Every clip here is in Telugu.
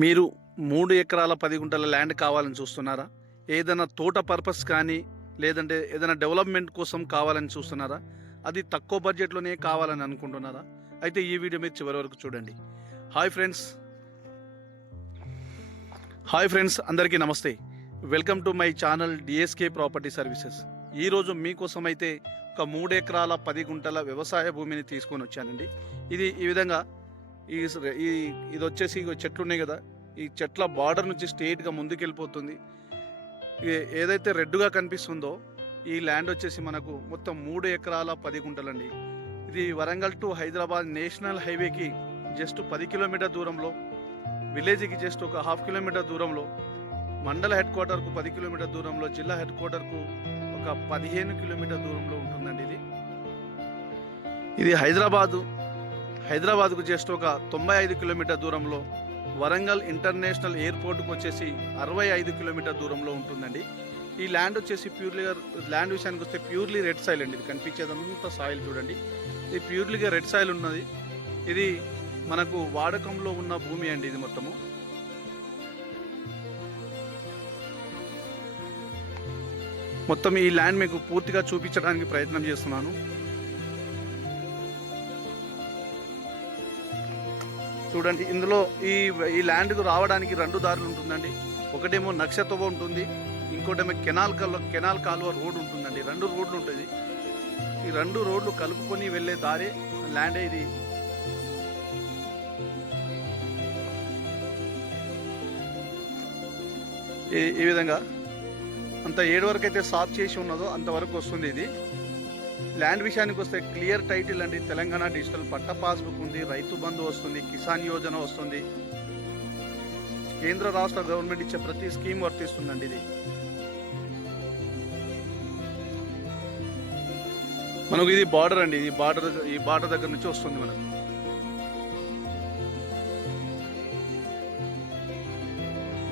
మీరు 3 ఎకరాల 10 గుంటల ల్యాండ్ కావాలని చూస్తున్నారా? ఏదైనా తోట పర్పస్ కానీ, లేదంటే ఏదైనా డెవలప్‌మెంట్ కోసం కావాలని చూస్తున్నారా? అది తక్కువ బడ్జెట్‌లోనే కావాలని అనుకుంటున్నారా? అయితే ఈ వీడియో మీరు చివరి వరకు చూడండి. Hi friends! అందరికీ నమస్తే. Welcome to my channel DSK property services. ఈరోజు మీకోసం అయితే ఒక 3 ఎకరాల 10 గుంటల వ్యవసాయ భూమిని తీసుకొని వచ్చానండి. ఇది ఈ విధంగా ఇది వచ్చేసి చెట్లు ఉన్నాయి కదా, ఈ చెట్ల బార్డర్ నుంచి స్ట్రెయిట్‌గా ముందుకెళ్ళిపోతుంది. ఏదైతే రెడ్గా కనిపిస్తుందో ఈ ల్యాండ్ వచ్చేసి మనకు మొత్తం 3 ఎకరాల 10 గుంటలండి. ఇది వరంగల్ టు హైదరాబాద్ నేషనల్ హైవేకి జస్ట్ 10 కిలోమీటర్ దూరంలో, విలేజ్కి జస్ట్ ఒక 1/2 కిలోమీటర్ దూరంలో, మండల హెడ్ క్వార్టర్కు 10 కిలోమీటర్ దూరంలో, జిల్లా హెడ్ క్వార్టర్కు ఒక 15 కిలోమీటర్ దూరంలో ఉంటుందండి. ఇది హైదరాబాద్కు జస్ట్ ఒక 95 కిలోమీటర్ దూరంలో, వరంగల్ ఇంటర్నేషనల్ ఎయిర్పోర్ట్కి వచ్చేసి 65 కిలోమీటర్ దూరంలో ఉంటుందండి. ఈ ల్యాండ్ వచ్చేసి ల్యాండ్ విషయానికి వస్తే ప్యూర్లీ రెడ్ సాయిల్ అండి. ఇది కనిపించేదంతా సాయిల్ చూడండి, ఇది ప్యూర్లీగా రెడ్ సాయిల్ ఉన్నది. ఇది మనకు వాడకంలో ఉన్న భూమి అండి. ఇది మొత్తం ఈ ల్యాండ్ మీకు పూర్తిగా చూపించడానికి ప్రయత్నం చేస్తున్నాను. చూడండి, ఇందులో ఈ ల్యాండ్కు రావడానికి 2 దారులు ఉంటుందండి. ఒకటేమో నక్షత్రవ ఉంటుంది, ఇంకోటేమో కెనాల్ కాలువ రోడ్ ఉంటుందండి. 2 రోడ్లు ఉంటుంది. ఈ 2 రోడ్లు కలుపుకొని వెళ్ళే దారే ల్యాండే ఇది. ఈ విధంగా అంత 7 వరకు అయితే సాఫ్ చేసి ఉన్నదో అంతవరకు వస్తుంది. ఇది ల్యాండ్ విషయానికి వస్తే క్లియర్ టైటిల్ అండి. తెలంగాణ డిజిటల్ పట్టా పాస్బుక్ ఉంది, రైతు బంధు వస్తుంది, కిసాన్ యోజన వస్తుంది, కేంద్ర రాష్ట్ర గవర్నమెంట్ ఇచ్చే ప్రతి స్కీమ్ వర్తిస్తుందండి. ఇది మనకు ఇది బార్డర్ అండి. ఈ బార్డర్ దగ్గర నుంచి వస్తుంది మనకు.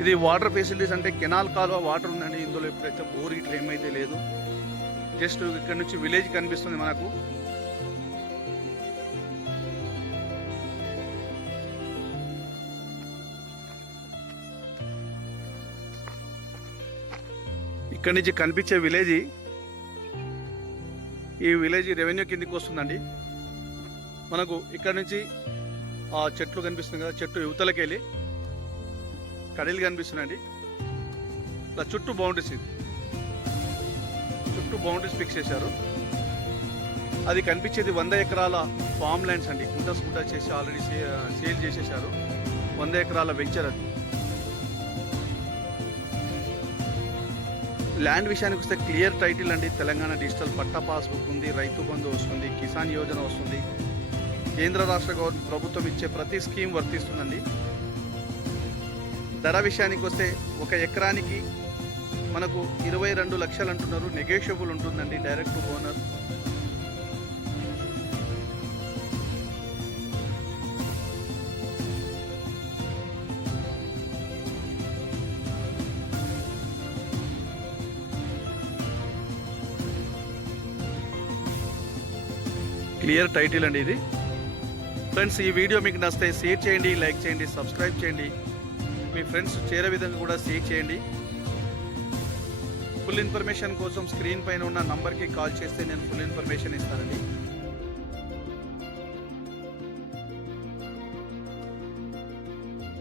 ఇది వాటర్ ఫెసిలిటీస్ అంటే కెనాల్ కాలువ వాటర్ ఉందండి. ఇందులో ఎప్పుడైతే బోర్ ఇట్లా ఏమైతే లేదు. జస్ట్ ఇక్కడ నుంచి విలేజ్ కనిపిస్తుంది మనకు. ఇక్కడ నుంచి కనిపించే ఈ విలేజ్ రెవెన్యూ కిందికి వస్తుందండి. మనకు ఇక్కడ నుంచి ఆ చెట్లు కనిపిస్తుంది కదా, చెట్టు యువతలకి వెళ్ళి కడీలు కనిపిస్తున్నాయండి. ఇలా చుట్టూ బౌండరీస్ ఫిక్స్ చేశారు. అది కనిపించేది 100 ఎకరాల ఫామ్ ల్యాండ్స్ అండి. గుంట చేసి ఆల్రెడీ సేల్ చేసేసారు. 100 ఎకరాల వెంచర్ అది. ల్యాండ్ విషయానికి వస్తే క్లియర్ టైటిల్ అండి. తెలంగాణ డిజిటల్ పట్టా పాస్బుక్ ఉంది, రైతు బంధు వస్తుంది, కిసాన్ యోజన వస్తుంది, కేంద్ర రాష్ట్ర ప్రభుత్వం ఇచ్చే ప్రతి స్కీమ్ వర్తిస్తుందండి. ధర విషయానికి వస్తే 1 ఎకరానికి మనకు 22 లక్షలు అంటున్నారు. నెగోషియబుల్ ఉంటుందండి. Direct to owner. Clear title అండి ఇది. ఫ్రెండ్స్, ఈ వీడియో మీకు నచ్చితే షేర్ చేయండి, లైక్ చేయండి, సబ్స్క్రైబ్ చేయండి, మీ ఫ్రెండ్స్ చేరే విధంగా కూడా షేర్ చేయండి. ఫుల్ ఇన్ఫర్మేషన్ కోసం స్క్రీన్ పైన ఉన్న నంబర్కి కాల్ చేస్తే నేను ఫుల్ ఇన్ఫర్మేషన్ ఇస్తానండి.